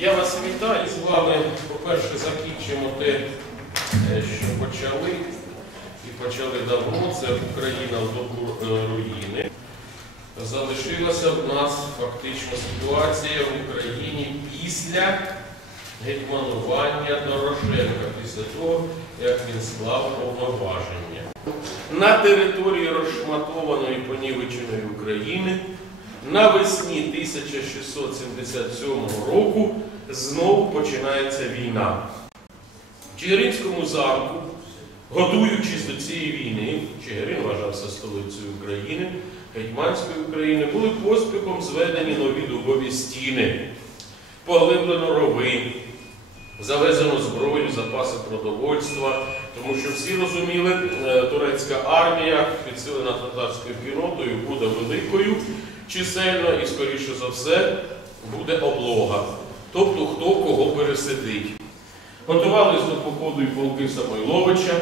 Я вас вітаю з вами. По-перше, закінчимо те, е, що почали. І почали давно. Це Україна в добу е, руїни. Залишилася в нас фактично ситуація в Україні після гетьманування Дорошенка, після того, як він склав повноваження. На території розшматованої понівеченої України навесні 1677 року знову починається війна. В Чигиринському замку, готуючись до цієї війни, Чигирин вважався столицею України, Гетьманської України, були поспіхом зведені нові дубові стіни, поглиблено рови, завезено зброю, запаси продовольства, тому що всі розуміли, е, турецька армія, підсилена татарською кінотою, буде великою чисельно і, скоріше за все, буде облога. Тобто хто кого пересидить. Готувались до походу і полки Самойловича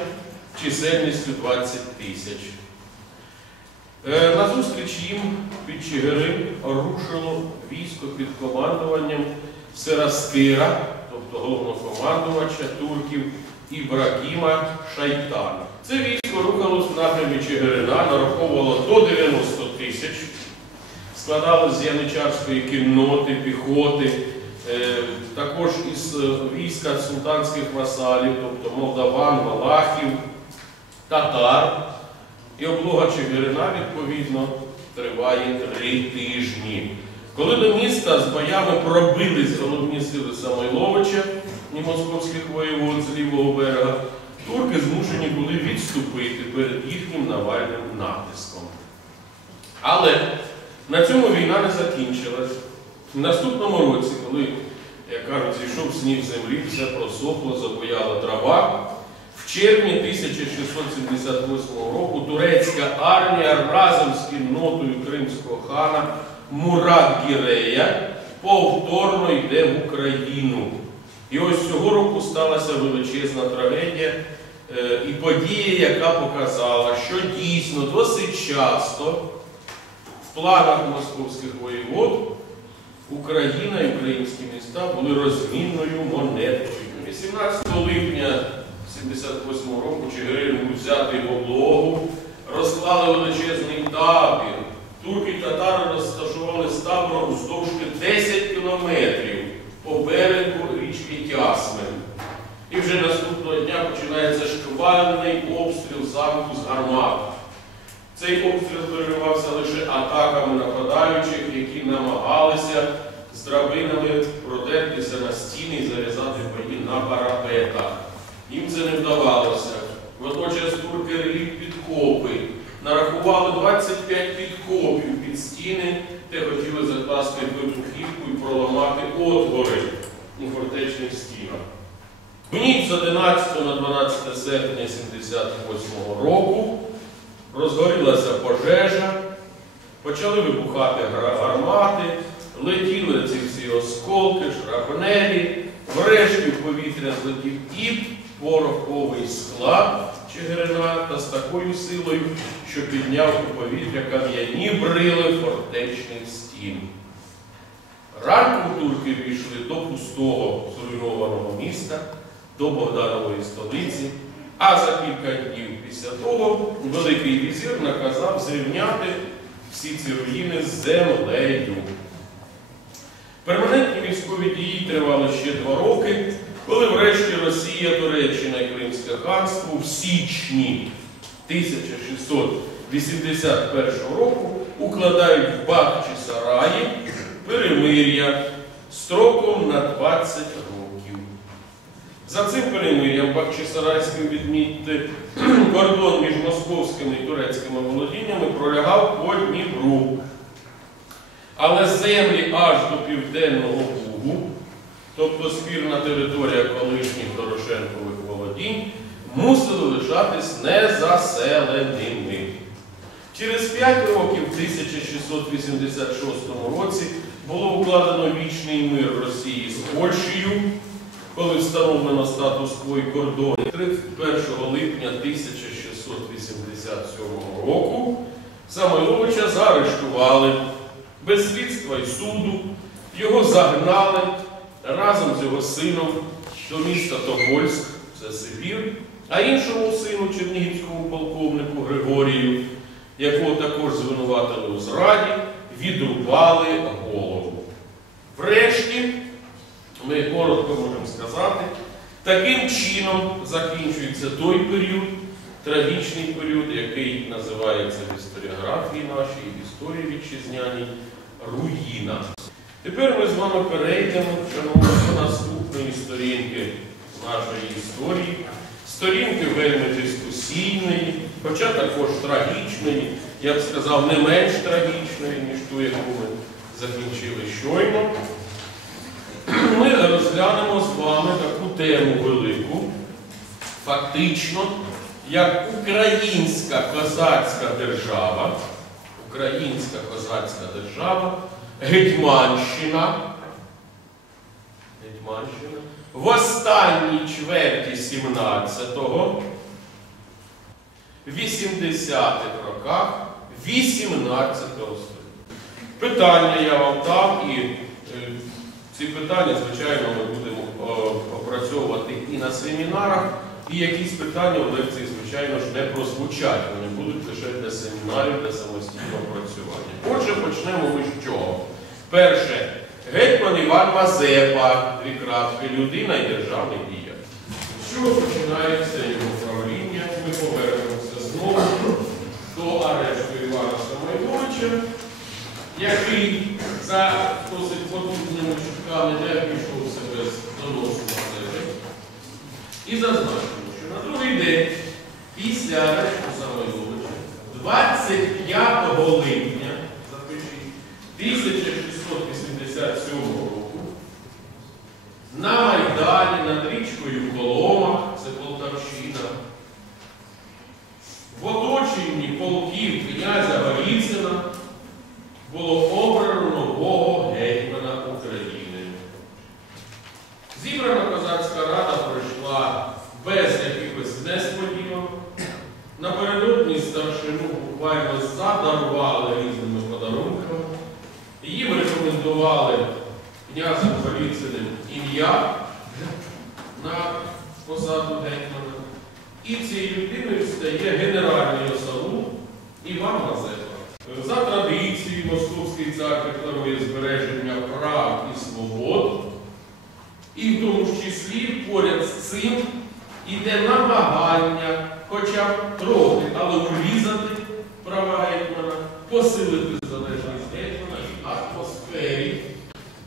чисельністю 20 тисяч. Е, Назустріч їм під Чигирин рушило військо під командуванням Сераскира, тобто головнокомандувача турків Ібрагіма Шайтана. Це військо рухалось в напрямі Чигирина, нараховувало до 90 тисяч, складалось з яничарської кінноти, піхоти, е, також із е, війська султанських васалів, тобто молдаван, валахів, татар. І облога Чигирина, відповідно, триває три тижні. Коли до міста з боями пробились головні сили Самойловича і московських воєвод з лівого берега, турки змушені були відступити перед їхнім навальним натиском. Але на цьому війна не закінчилась. В наступному році, коли, як кажуть, зійшов сніг землі, все просохло, забояла трава, в червні 1678 року турецька армія разом з кіннотою кримського хана Мурат Гірея повторно йде в Україну. І ось цього року сталася величезна трагедія е, і подія, яка показала, що дійсно досить часто планах московських воєвод Україна і українські міста були розмінною монетою. 18 липня 78 року Чигирин був взятий в облогу, розклали величезний табір. Турки і татари розташували табором вздовж 10 кілометрів по берегу річки Тясмин. І вже наступного дня починається шквальний обстріл замку з гармат. Цей обстріл лише атаками нападаючих, які намагалися з драбинами продертися на стіни і зав'язати бої на парапетах. Їм це не вдавалося. Водночас турки рили підкопи, нарахували 25 підкопів під стіни, де хотіли закласти вибухівку і проламати отвори у фортечних стінах. В ніч з 11 на 12 серпня 78 року розгорілася пожежа, почали вибухати гармати, летіли ці всі осколки, шрапнелі, врешті в повітря злетів і пороховий склад Чигирина та з такою силою, що підняв у повітря кам'яні брили фортечних стін. Ранком турки війшли до пустого зруйнованого міста, до Богданової столиці, а за кілька днів після того Великий візир наказав зрівняти всі ці руїни з землею. Перманентні військові дії тривали ще два роки, коли врешті Росія, Туреччина і Кримське ханство в січні 1681 року укладають в Бахчі Сараї перемир'я строком на 20 років. За цим перемир'ям Бахчисарайським відмітьте, кордон між московськими і турецькими володіннями пролягав по Дніпру. Але землі аж до Південного Бугу, тобто спірна територія колишніх Дорошенкових володінь, мусили лишатись незаселеними. Через 5 років, в 1686 році, було укладено вічний мир Росії з Польщею, коли встановлено статус-кво і кордони 31 липня 1687 року Самойловича заарештували без слідства і суду, його загнали разом з його сином до міста Тобольськ, це Сибір, а іншому сину Чернігівському полковнику Григорію, якого також звинуватили у зраді, відрубали голову. Врешті, ми коротко можемо сказати, таким чином закінчується той період, трагічний період, який називається в історіографії нашій, в історії вітчизняній руїна. Тепер ми з вами перейдемо до наступної сторінки нашої історії, сторінки вельми дискусійної, хоча також трагічної, я б сказав, не менш трагічної, ніж ту, яку ми закінчили щойно. Ми розглянемо з вами таку тему велику, фактично, як українська козацька держава, українська козацька держава, Гетьманщина, Гетьманщина в останній чверті 17-го, 80-х роках 18 століття. Питання я вам дав, і ці питання, звичайно, ми будемо е, опрацьовувати і на семінарах, і якісь питання в лекції, звичайно ж, не прозвучать. Вони будуть лише для семінарів, для самостійного працювання. Отже, почнемо ми з чого. Перше, гетьман Іван Мазепа, дві крапки, людина і державний діяч. З чого починається його правління? Ми повернемося знову до арешту Івана Самойловича, який за досить потужними чутками не пішов себе з доносу себе. І зазначимо, що на другий день після арешту Самойловича, 25 липня, запишіть, 1687 року, на Майдані над річкою Колома, буквально задарували різними подарунками. Їм рекомендували князем Голіциним ім'я на посаду гетьмана. І цією людиною стає генеральний осавул Іван Мазепа. За традицією Московський цар декларує збереження прав і свобод, і в тому ж числі поряд з цим іде намагання, хоча б трохи, але урізати посилити залежність атмосфері,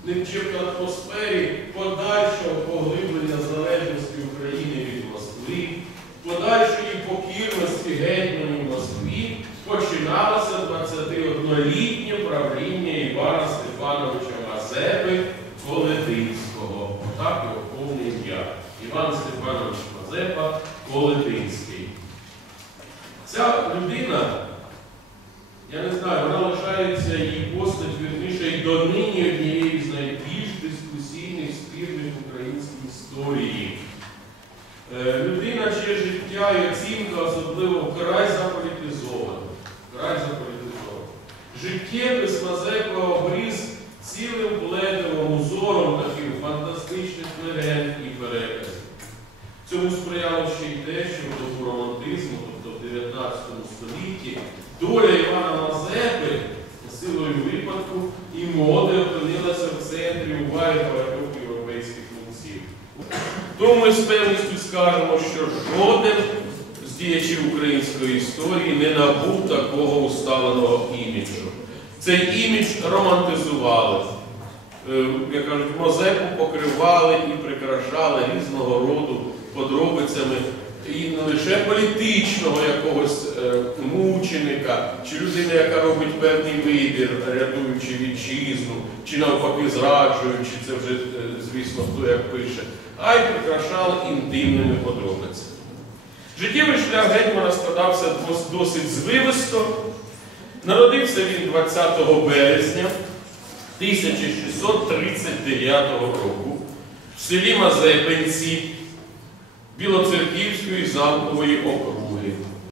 не в атмосфері подальшого поглиблення залежності України від Москви, подальшої покірності гетьманів Москві починалося 21-літнє правління Івана Степановича Мазепи Колетинського. Так його повне ім'я. Іван Степанович Мазепа Колетинський. Ця людина, я не знаю, вона лишається її постать, вірніше, і донині однією з найбільш дискусійних спірних українській історії. Е, Людина чиє життя і оцінка особливо вкрай заполітизована. Вкрай заполітизована. Життєпис Мазепа обріз цілим плетивом узором таких фантастичних легенд і переказів. Цьому сприяло ще й те, що в добу романтизму, тобто в 19 столітті, доля Івана Мазепи силою випадку і моди опинилася в центрі уваги багатьох європейських митців. Тому ми з певністю скажемо, що жоден з діячів української історії не набув такого усталеного іміджу. Цей імідж романтизували. Е, Як кажуть, Мозепу покривали і прикрашали різного роду подробицями і не лише політичного якогось е, мученика, чи людини, яка робить певний вибір, рятуючи вітчизну, чи навпаки зраджуючи, це вже, е, звісно, хто як пише, а й прикрашали інтимними подробицями. Життєвий шлях гетьмана складався досить звивисто. Народився він 20 березня 1639 року в селі Мазепинці Білоцерківської замкової округи.